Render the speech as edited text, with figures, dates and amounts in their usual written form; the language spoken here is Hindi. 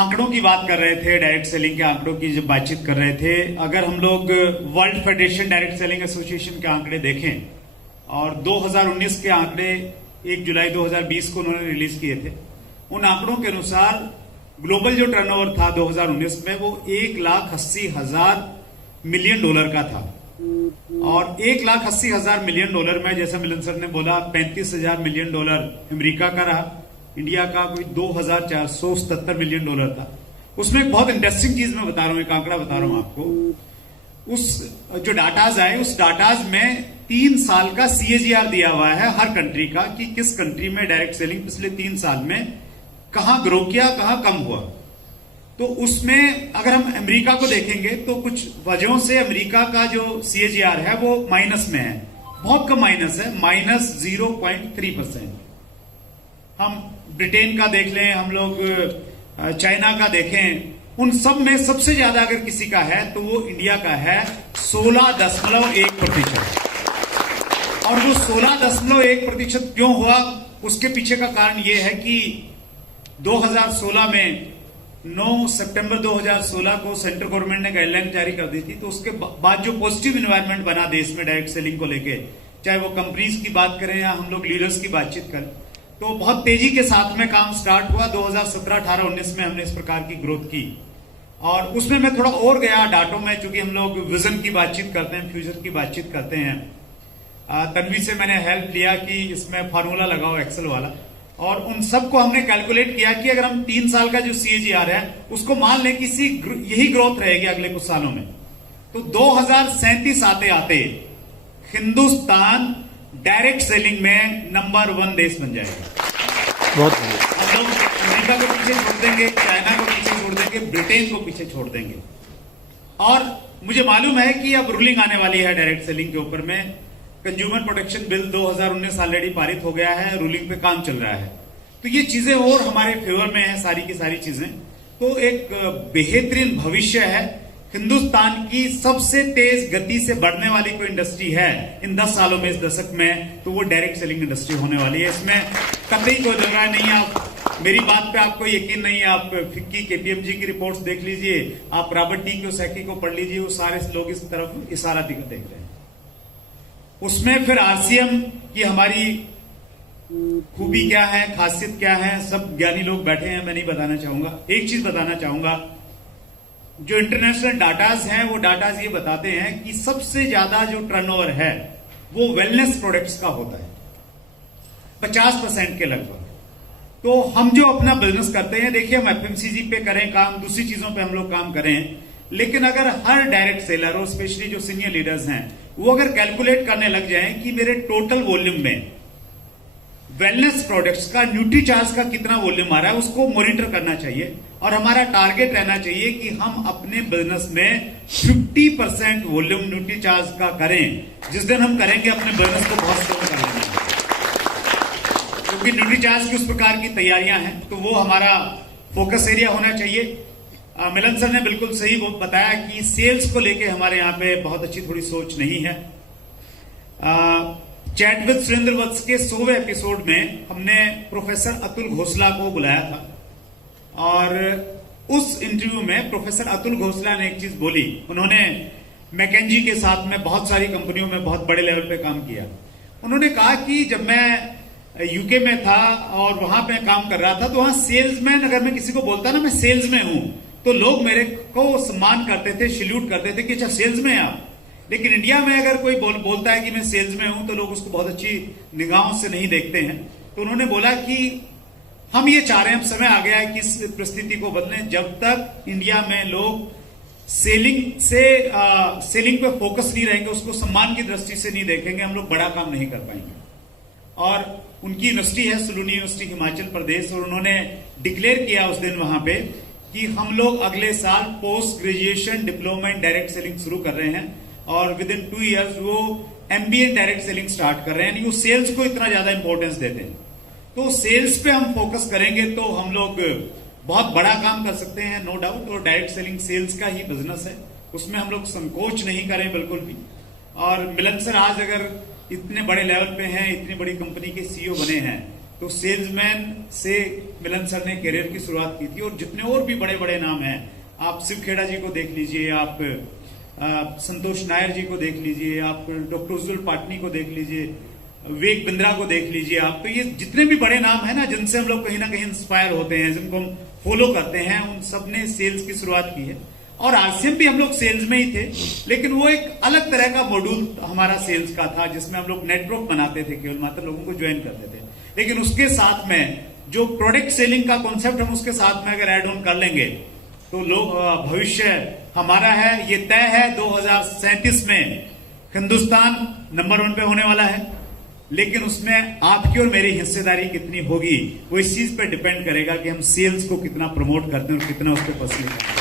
आंकड़ों की बात कर रहे थे, डायरेक्ट सेलिंग के आंकड़ों की जब बातचीत कर रहे थे, अगर हम लोग world federation direct selling association के आंकड़े देखें और 2019 के आंकड़े 1 जुलाई 2020 को उन्होंने रिलीज किए थे, उन आंकड़ों के अनुसार ग्लोबल जो टर्नओवर था 2019 में वो 1,80,000 मिलियन डॉलर का था। और 1,80,000 मिलियन डॉलर में, जैसा मिलन सर ने बोला, 35,000 मिलियन डॉलर अमेरिका का रहा, इंडिया का कोई 2,477 मिलियन डॉलर था। उसमें एक बहुत इंटरेस्टिंग चीज मैं बता रहा हूं, एक आंकड़ा बता रहा हूं आपको। उस जो डाटाज आए, उस डाटाज में 3 साल का CAGR दिया हुआ है हर कंट्री का, कि किस कंट्री में डायरेक्ट सेलिंग पिछले 3 साल में कहां ग्रो किया, कहां कम हुआ। तो उसमें अगर हम अमेरिका को देखेंगे तो कुछ वजहों से अमेरिका का जो CAGR है वो माइनस में है, बहुत कम माइनस है, -0.3%। हम ब्रिटेन का देख लें, हम लोग चाइना का देखें, उन सब में सबसे ज्यादा अगर किसी का है तो वो इंडिया का है, 16.1%। और वो 16.1% क्यों हुआ, उसके पीछे का कारण ये है कि 2016 में 9 सितंबर 2016 को सेंट्रल गवर्नमेंट ने गाइडलाइन जारी कर दी थी। तो उसके बाद जो पॉजिटिव एनवायरनमेंट बना देश में डायरेक्ट सेलिंग को लेके, चाहे वो कंपनीज की बात करें या हम लोग लीडर्स की बातचीत करें, तो बहुत तेजी के साथ में काम स्टार्ट हुआ। 2017, 18, 19 में हमने इस प्रकार की ग्रोथ की। और उसमें मैं थोड़ा और गया डाटों में, चूंकि हम लोग विजन की बातचीत करते हैं, फ्यूचर की बातचीत करते हैं। तन्वी से मैंने हेल्प लिया कि इसमें फार्मूला लगाओ एक्सेल वाला, और उन सबको हमने कैलकुलेट किया कि अगर हम 3 साल का जो CAGR है उसको मान लें कि यही ग्रोथ रहेगी अगले कुछ सालों में, तो 2037 आते आते हिंदुस्तान डायरेक्ट सेलिंग में नंबर 1 देश बन जाएगा। बहुत हम लोग अमेरिका को पीछे छोड़ देंगे, चाइना को पीछे छोड़ देंगे, ब्रिटेन को पीछे छोड़ देंगे। और मुझे मालूम है कि अब रूलिंग आने वाली है डायरेक्ट सेलिंग के ऊपर में। कंज्यूमर प्रोटेक्शन बिल 2019 ऑलरेडी पारित हो गया है, रूलिंग पे काम चल रहा है। तो ये चीजें और हमारे फेवर में है, सारी की सारी चीजें। तो एक बेहतरीन भविष्य है। हिंदुस्तान की सबसे तेज गति से बढ़ने वाली कोई इंडस्ट्री है इन 10 सालों में, इस दशक में, तो वो डायरेक्ट सेलिंग इंडस्ट्री होने वाली है। इसमें कतई कोई दो राय नहीं है। आप मेरी बात पे आपको यकीन नहीं है, आप फिक्की KPMG की रिपोर्ट्स देख लीजिए, आप रॉबर्ट T कियोसाकी को पढ़ लीजिए, वो सारे लोग इस तरफ इशारा देख रहे हैं। उसमें फिर RCM की हमारी खूबी क्या है, खासियत क्या है, सब ज्ञानी लोग बैठे हैं, मैं नहीं बताना चाहूंगा। एक चीज बताना चाहूंगा, जो इंटरनेशनल डाटाज हैं वो डाटाज ये बताते हैं कि सबसे ज्यादा जो टर्नओवर है वो वेलनेस प्रोडक्ट्स का होता है, 50% के लगभग। तो हम जो अपना बिजनेस करते हैं, देखिए हम FMCG पे करें काम, दूसरी चीजों पे हम लोग काम करें, लेकिन अगर हर डायरेक्ट सेलर और स्पेशली जो सीनियर लीडर्स हैं वो अगर कैलकुलेट करने लग जाएं कि मेरे टोटल वॉल्यूम में वेलनेस प्रोडक्ट्स का, न्यूट्रीचार्ज का कितना वॉल्यूम आ रहा है, उसको मॉनिटर करना चाहिए। और हमारा टारगेट रहना चाहिए कि हम अपने बिजनेस में 50% वॉल्यूम न्यूट्रीचार्ज का करें। जिस दिन हम करेंगे अपने बिजनेस को बहुत स्ट्रॉन्ग कर लेंगे, क्योंकि न्यूट्रीचार्ज की उस प्रकार की तैयारियां हैं, तो वो हमारा फोकस एरिया होना चाहिए। मिलन सर ने बिल्कुल सही बताया कि सेल्स को लेके हमारे यहाँ पे बहुत अच्छी थोड़ी सोच नहीं है। चैट विद सुरेंद्र वत्स के 100वें एपिसोड में हमने प्रोफेसर अतुल घोसला को बुलाया था, और उस इंटरव्यू में प्रोफेसर अतुल घोसला ने एक चीज बोली। उन्होंने मैकेंजी के साथ में बहुत सारी कंपनियों में बहुत बड़े लेवल पे काम किया। उन्होंने कहा कि जब मैं यूके में था और वहां पे काम कर रहा था, तो वहां सेल्समैन, अगर मैं किसी को बोलता ना मैं सेल्स में हूं, तो लोग मेरे को सम्मान करते थे, सैल्यूट करते थे कि अच्छा सेल्स में आप। लेकिन इंडिया में अगर कोई बोलता है कि मैं सेल्स में हूं, तो लोग उसको बहुत अच्छी निगाहों से नहीं देखते हैं। तो उन्होंने बोला कि हम ये चाह रहे हैं, अब समय आ गया है कि इस परिस्थिति को बदलें। जब तक इंडिया में लोग सेलिंग पे फोकस नहीं रहेंगे, उसको सम्मान की दृष्टि से नहीं देखेंगे, हम लोग बड़ा काम नहीं कर पाएंगे। और उनकी यूनिवर्सिटी है सलूनी यूनिवर्सिटी, हिमाचल प्रदेश, और उन्होंने डिक्लेयर किया उस दिन वहां पे कि हम लोग अगले साल post graduation diploma in direct selling शुरू कर रहे हैं, और विद इन 2 ईयर्स वो MBA in direct selling start कर रहे हैं। यानी वो सेल्स को इतना ज्यादा इंपॉर्टेंस देते हैं। तो सेल्स पे हम फोकस करेंगे तो हम लोग बहुत बड़ा काम कर सकते हैं, नो डाउट। और डायरेक्ट सेलिंग सेल्स का ही बिजनेस है, उसमें हम लोग संकोच नहीं करें बिल्कुल भी। और मिलन सर आज अगर इतने बड़े लेवल पे हैं, इतनी बड़ी कंपनी के CEO बने हैं, तो सेल्समैन से मिलन सर ने करियर की शुरुआत की थी। और जितने और भी बड़े बड़े नाम हैं, आप शिव खेड़ा जी को देख लीजिए, आप संतोष नायर जी को देख लीजिए, आप डॉक्टर उज्जवल पाटनी को देख लीजिए, विवेक बिंद्रा को देख लीजिए आप। तो ये जितने भी बड़े नाम है ना, जिनसे हम लोग कहीं ना कहीं इंस्पायर होते हैं, जिनको हम फॉलो करते हैं, उन सब ने सेल्स की शुरुआत की है। और आरसीएम भी हम लोग सेल्स में ही थे, लेकिन वो एक अलग तरह का मॉड्यूल हमारा सेल्स का था, जिसमें हम लोग नेटवर्क बनाते थे, केवल मात्र लोगों को ज्वाइन करते थे। लेकिन उसके साथ में जो प्रोडक्ट सेलिंग का कॉन्सेप्ट हम उसके साथ में अगर एड ऑन कर लेंगे तो लोग भविष्य हमारा है, ये तय है 2037 में हिंदुस्तान नंबर 1 पे होने वाला है। लेकिन उसमें आपकी और मेरी हिस्सेदारी कितनी होगी, वो इस चीज पर डिपेंड करेगा कि हम सेल्स को कितना प्रमोट करते हैं और कितना उस पर पसंद करते हैं।